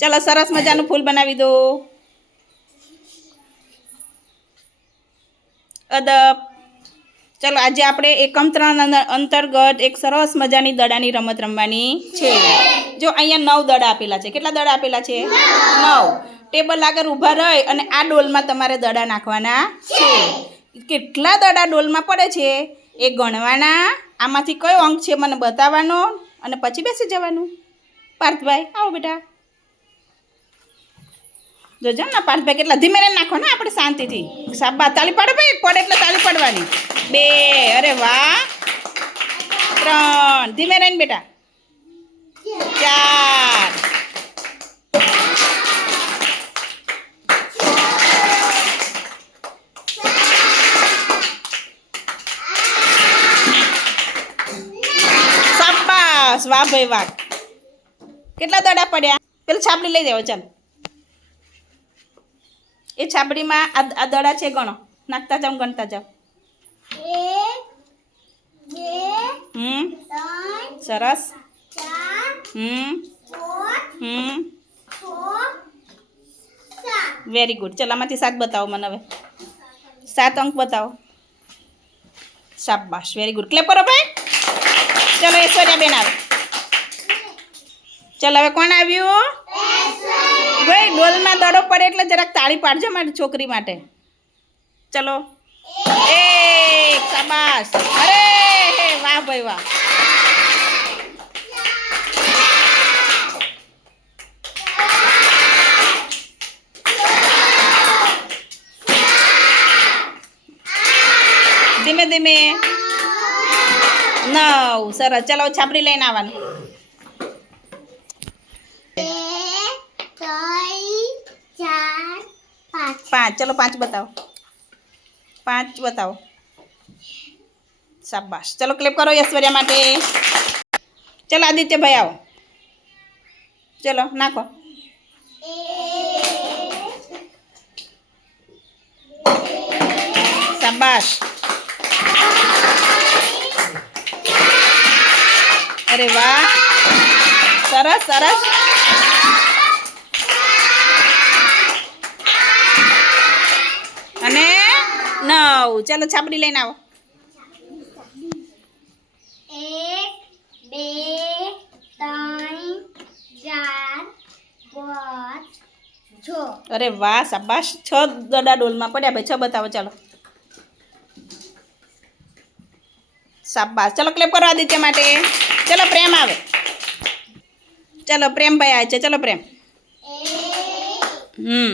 ચલો, સરસ મજાનું ફૂલ બનાવી દો. અદબ. ચલો, આજે આપણે એકમ ત્રણ અંતર્ગત એક સરસ મજાની દડાની રમત રમવાની છે. જો અહીંયા નવ દડા આપેલા છે. કેટલા દડા આપેલા છે? નવ. ટેબલ આગળ ઊભા રહી અને આ ડોલમાં તમારે દડા નાખવાના છે. કેટલા દડા ડોલમાં પડે છે? એ ગણવાના. આમાંથી કયો અંક છે મને બતાવવાનો? અને પછી બેસી જવાનું. પાર્થભાઈ, આવો બેટા. જોજો ને પાર્થભાઈ કેટલા ધીમે રહીને નાખો ને આપણે શાંતિથી સાબા તાળી પાડો ભાઈ પડે એટલે તાળી પાડવાની બે અરે વાહ ત્રણ ધીમે રહીને બેટા ચાર શાબાશ વાહ ભાઈ વાહ કેટલા દડા પડ્યા પેલું છાપડી લઈ જાઓ ચાલ એ છાબડીમાં આ દડા છે ગણો. નાખતા જાઓ ગણતા જાઓ. હમ. સરસ. હમ. હમ. વેરી ગુડ ચાલ, આમાંથી સાત બતાવો મને હવે. સાત અંક બતાવો. શાબાશ. વેરી ગુડ ક્લેપ કરો ભાઈ. ચલો ઐશ્વર્યા બેન આવે. ચલો, હવે કોણ આવ્યું? ભાઈ ડોલમાં દડો પડે એટલે જરાક તાળી પાડજો મારી છોકરી માટે. ચલો. એ, શાબાશ. અરે, વાહ ભાઈ, વાહ. ધીમે ધીમે. નવ, સરસ. ચલો, છાપરી લઈને આવવાનું. પાંચ પાંચ ચલો પાંચ બતાવો પાંચ બતાવો શાબાશ ચલો ક્લિપ કરો ઐશ્વર્યા માટે ચલો આદિત્યભાઈ આવો ચલો નાખો શાબાશ અરે વાહ સરસ સરસ નવ ચાલો છાપડી લઈને આવો એક બે ત્રણ ચાર પાંચ છ અરે વાહ શાબાશ છ દડા ડોલમાં પડ્યા ભાઈ છ બતાવો ચાલો શાબાશ ચલો ક્લેપ કરો આદિત્ય માટે ચલો પ્રેમ આવે ચલો પ્રેમ ભાઈ આવે છે ચલો પ્રેમ એક હમ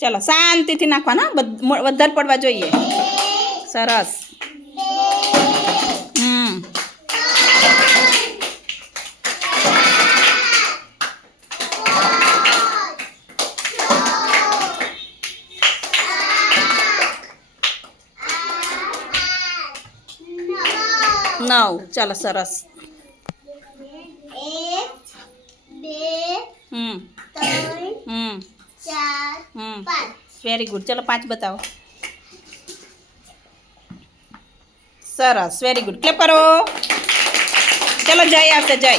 ચલો શાંતિથી નાખવાના વધારે પડવા જોઈએ. સરસ. હમ. નવ. ચાલો સરસ. વેરી ગુડ ચલો પાંચ બતાવો સરસ વેરી ગુડ ક્લેપ કરો ચલો જય આવશે જય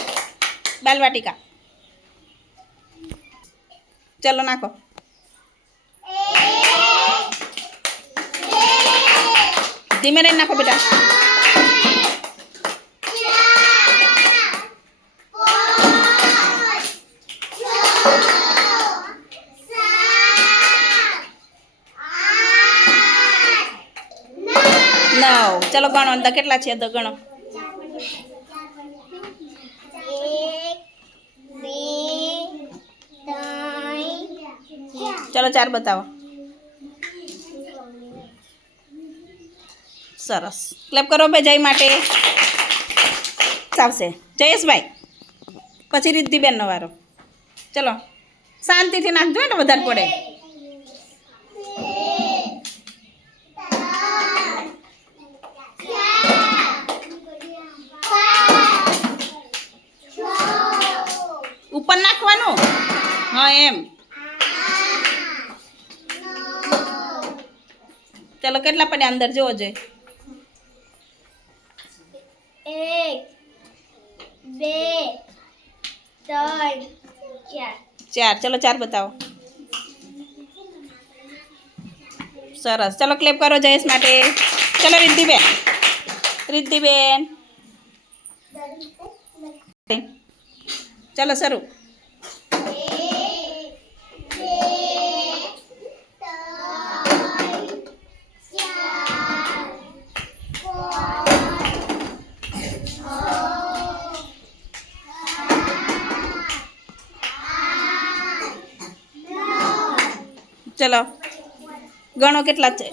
બાલવાટિકા ચલો નાખો ધીમે રહીને નાખો બેટા નવ ચલો ગણો અંદર કેટલા છે તો ગણો. ચલો ચાર બતાવો. સરસ. ક્લેપ કરો ભાઈ જય માટે. આવશે જયેશભાઈ, પછી રિદ્ધિબેનનો વારો ચલો. શાંતિથી નાખજો ને વધારે પડે. ચલો કેટલા પડ્યા અંદર જોવો જોઈએ એક બે ત્રણ ચાર ચાર ચલો ચાર બતાવો સરસ ચલો ક્લેપ કરો જયેશ માટે ચલો રિદ્ધિબેન રિદ્ધિબેન ચલો શરૂ ચલો. ગણો કેટલા છે?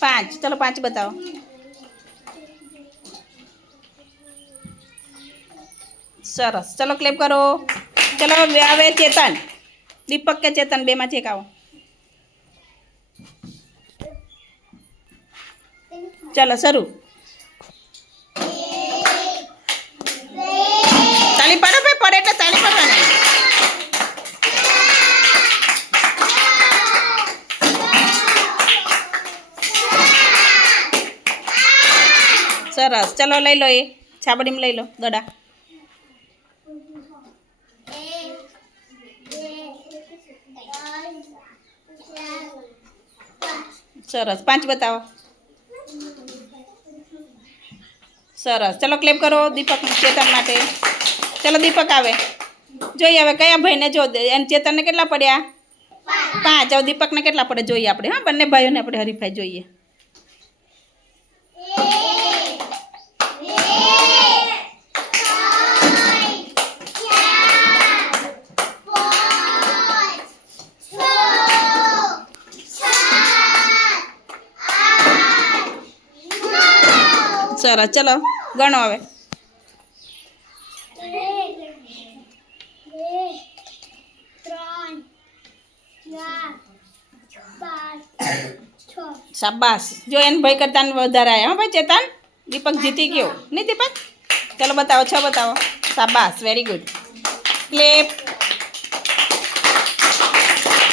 પાંચ. ચલો પાંચ બતાવો. સરસ. ચલો ક્લેપ કરો. ચલો આવે ચેતન. દીપક કે ચેતન? બેમાં એક આવો. ચલો, શરૂ. સરસ ચલો લઈ લો એ છાબડીમાં લઈ લો દડા એક બે ત્રણ ચાર પાંચ સરસ પાંચ બતાવો સરસ ચલો ક્લેપ કરો દીપક ચેતન માટે ચલો દીપક આવે જોઈએ હવે કયા ભાઈને જો એને ચેતનને કેટલા પડ્યા પાંચ હવે દીપકને કેટલા પડે જોઈએ આપણે હા બંને ભાઈઓને આપણે હરીફાઈ જોઈએ સરસ ચલો, ગણો હવે. શાબાશ. જો એને ભાઈ કરતા વધારે આવ્યા ભાઈ ચેતન, દીપક જીતી ગયો. નહીં દીપક? ચલો, બતાવો, છ બતાવો. શાબાશ. Very good clap